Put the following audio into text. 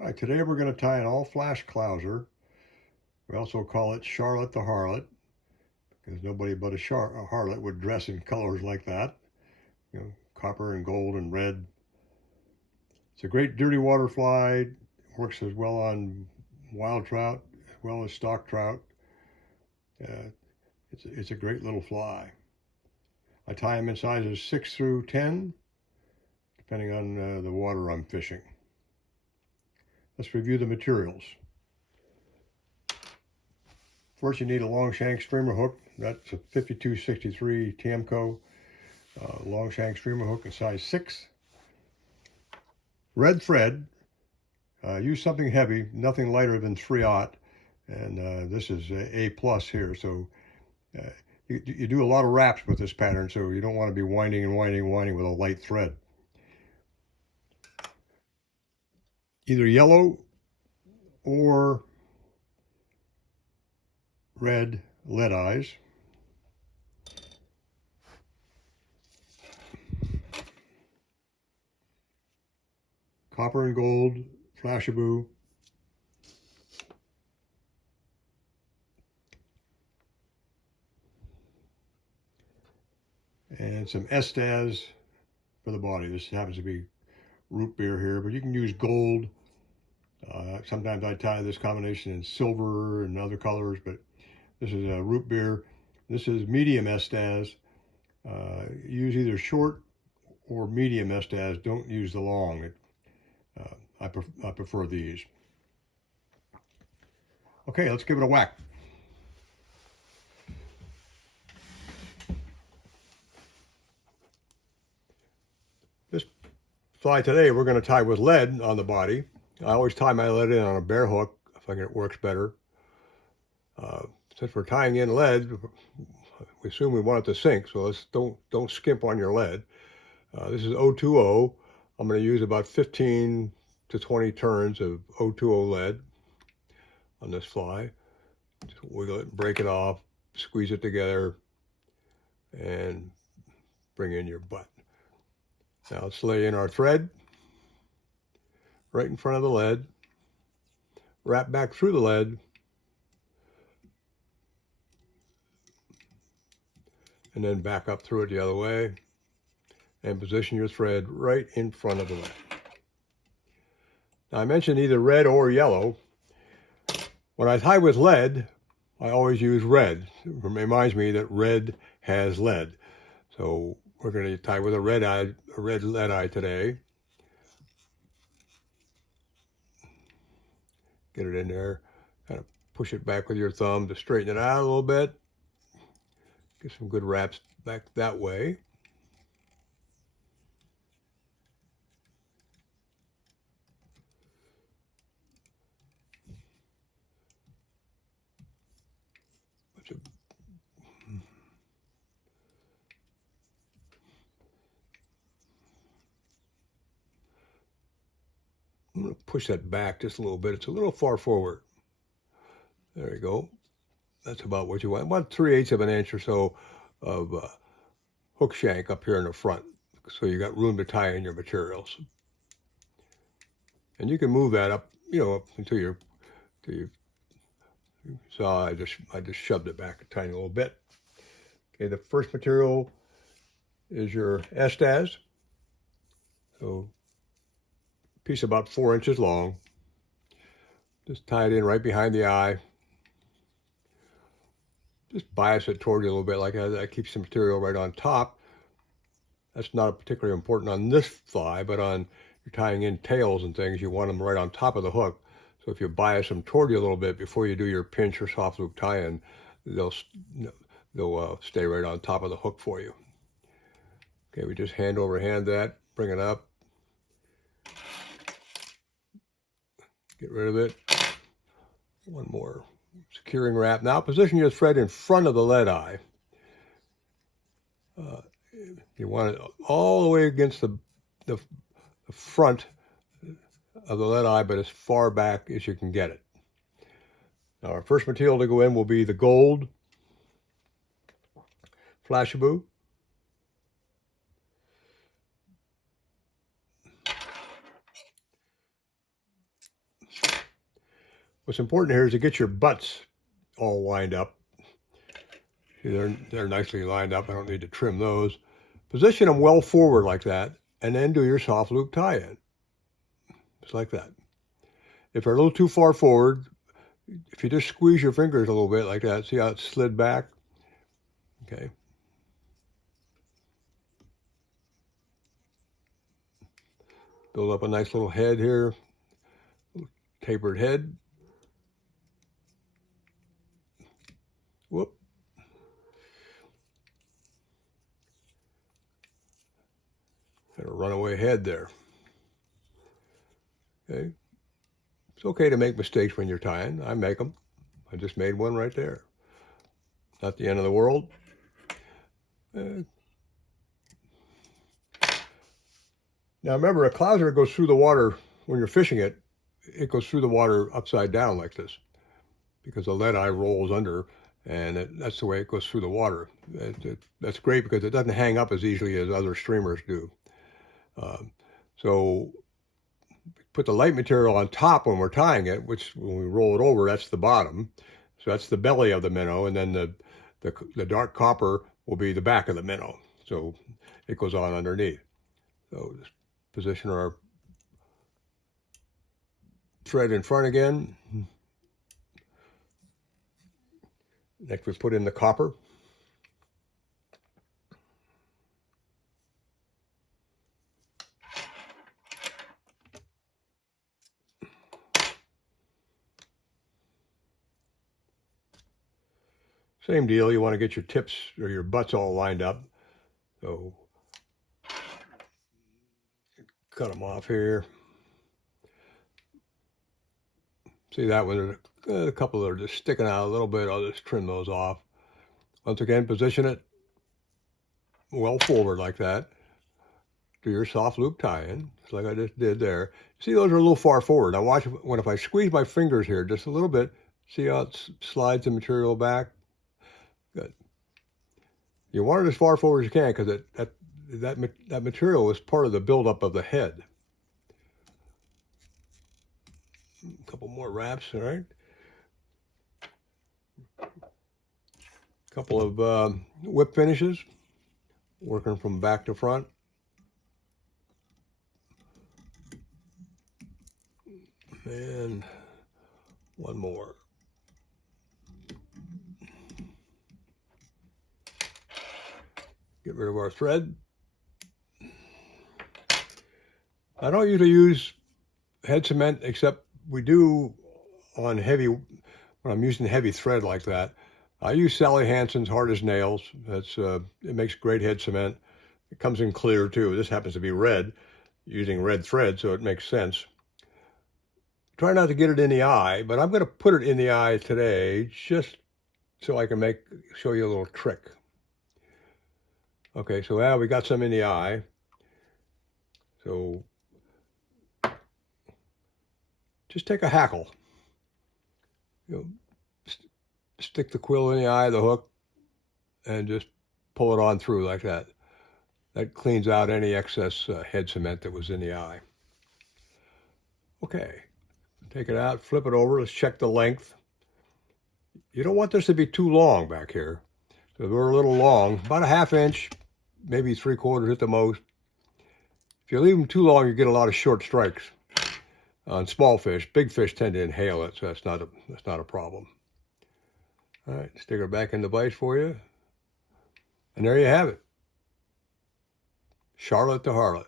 All right, today we're going to tie an all-flash Clouser. We also call it Charlotte the Harlot, because nobody but a harlot would dress in colors like that. You know, copper and gold and red. It's a great dirty water fly. Works as well on wild trout as well as stock trout. Uh, it's a great little fly. I tie them in sizes 6 through 10, depending on the water I'm fishing. Let's review the materials. First, you need a long shank streamer hook. That's a 5263 Tamco long shank streamer hook in size 6. Red thread. Use something heavy, nothing lighter than 3/0. And this is A plus here. So uh, you do a lot of wraps with this pattern, so you don't want to be winding and winding and winding with a light thread. Either yellow or red lead eyes. Copper and gold Flashabou. And some Estaz for the body. This happens to be root beer here, but you can use gold. Sometimes I tie this combination in silver and other colors, but this is a root beer. This is medium Estaz. Use either short or medium Estaz. Don't use the long. I prefer these. Okay, let's give it a whack. This fly today we're going to tie with lead on the body. I always tie my lead in on a bare hook. I think it works better. Since we're tying in lead, we assume we want it to sink, so let's don't skimp on your lead. This is 020. I'm going to use about 15 to 20 turns of 020 lead on this fly. Just wiggle it, break it off, squeeze it together, and bring in your butt. Now let's lay in our thread right in front of the lead, wrap back through the lead, and then back up through it the other way, and position your thread right in front of the lead. Now I mentioned either red or yellow. When I tie with lead, I always use red. It reminds me that red has lead. So we're going to tie with a red lead eye today. Get it in there, kind of push it back with your thumb to straighten it out a little bit. Get some good wraps back that way. I'm going to push that back just a little bit. It's a little far forward. There you go. That's about what you want. About 3/8 of an inch or so of hook shank up here in the front. So you got room to tie in your materials. And you can move that up, up until you saw I just shoved it back a tiny little bit. Okay, the first material is your Estaz. So piece about 4 inches long. Just tie it in right behind the eye. Just bias it toward you a little bit like that. That keeps the material right on top. That's not particularly important on this fly, but on you're tying in tails and things, you want them right on top of the hook. So if you bias them toward you a little bit before you do your pinch or soft loop tie-in, they'll stay right on top of the hook for you. Okay, we just hand over hand that, bring it up, get rid of it. One more securing wrap. Now position your thread in front of the lead eye. You want it all the way against the front of the lead eye, but as far back as you can get it. Now our first material to go in will be the gold Flashabou. What's important here is to get your butts all lined up. See, they're nicely lined up. I don't need to trim those. Position them well forward like that, and then do your soft loop tie-in. Just like that. If they're a little too far forward, if you just squeeze your fingers a little bit like that, see how it slid back? Okay. Build up a nice little head here, tapered head. Whoop. Got a runaway head there. Okay. It's okay to make mistakes when you're tying. I make them. I just made one right there. Not the end of the world. Now remember, a clouser goes through the water when you're fishing it. It goes through the water upside down like this because the lead eye rolls under, and that's the way it goes through the water. That's great because it doesn't hang up as easily as other streamers do. So put the light material on top when we're tying it, which when we roll it over, that's the bottom. So that's the belly of the minnow, and then the dark copper will be the back of the minnow. So it goes on underneath. So just position our thread in front again. Next we put in the copper. Same deal, you want to get your tips or your butts all lined up. So cut them off here. See that one, there's a couple that are just sticking out a little bit. I'll just trim those off. Once again, position it well forward like that. Do your soft loop tie-in, just like I just did there. See, those are a little far forward. Now watch if I squeeze my fingers here just a little bit, see how it slides the material back? Good. You want it as far forward as you can because that material is part of the buildup of the head. A couple more wraps, all right? A couple of whip finishes, working from back to front. And one more. Get rid of our thread. I don't usually use head cement, except we do on heavy, when I'm using heavy thread like that. I use Sally Hansen's Hard as Nails. It makes great head cement. It comes in clear too. This happens to be red, using red thread, so it makes sense. Try not to get it in the eye, but I'm going to put it in the eye today just so I can show you a little trick. Okay, so now we got some in the eye. So just take a hackle. Stick the quill in the eye of the hook and just pull it on through like that. That cleans out any excess head cement that was in the eye. Okay, take it out, flip it over. Let's check the length. You don't want this to be too long back here. So we're a little long, about a ½ inch, maybe 3/4 at the most. If you leave them too long, you get a lot of short strikes on small fish. Big fish tend to inhale it, so that's not a problem. All right, stick her back in the vise for you. And there you have it. Charlotte the Harlot.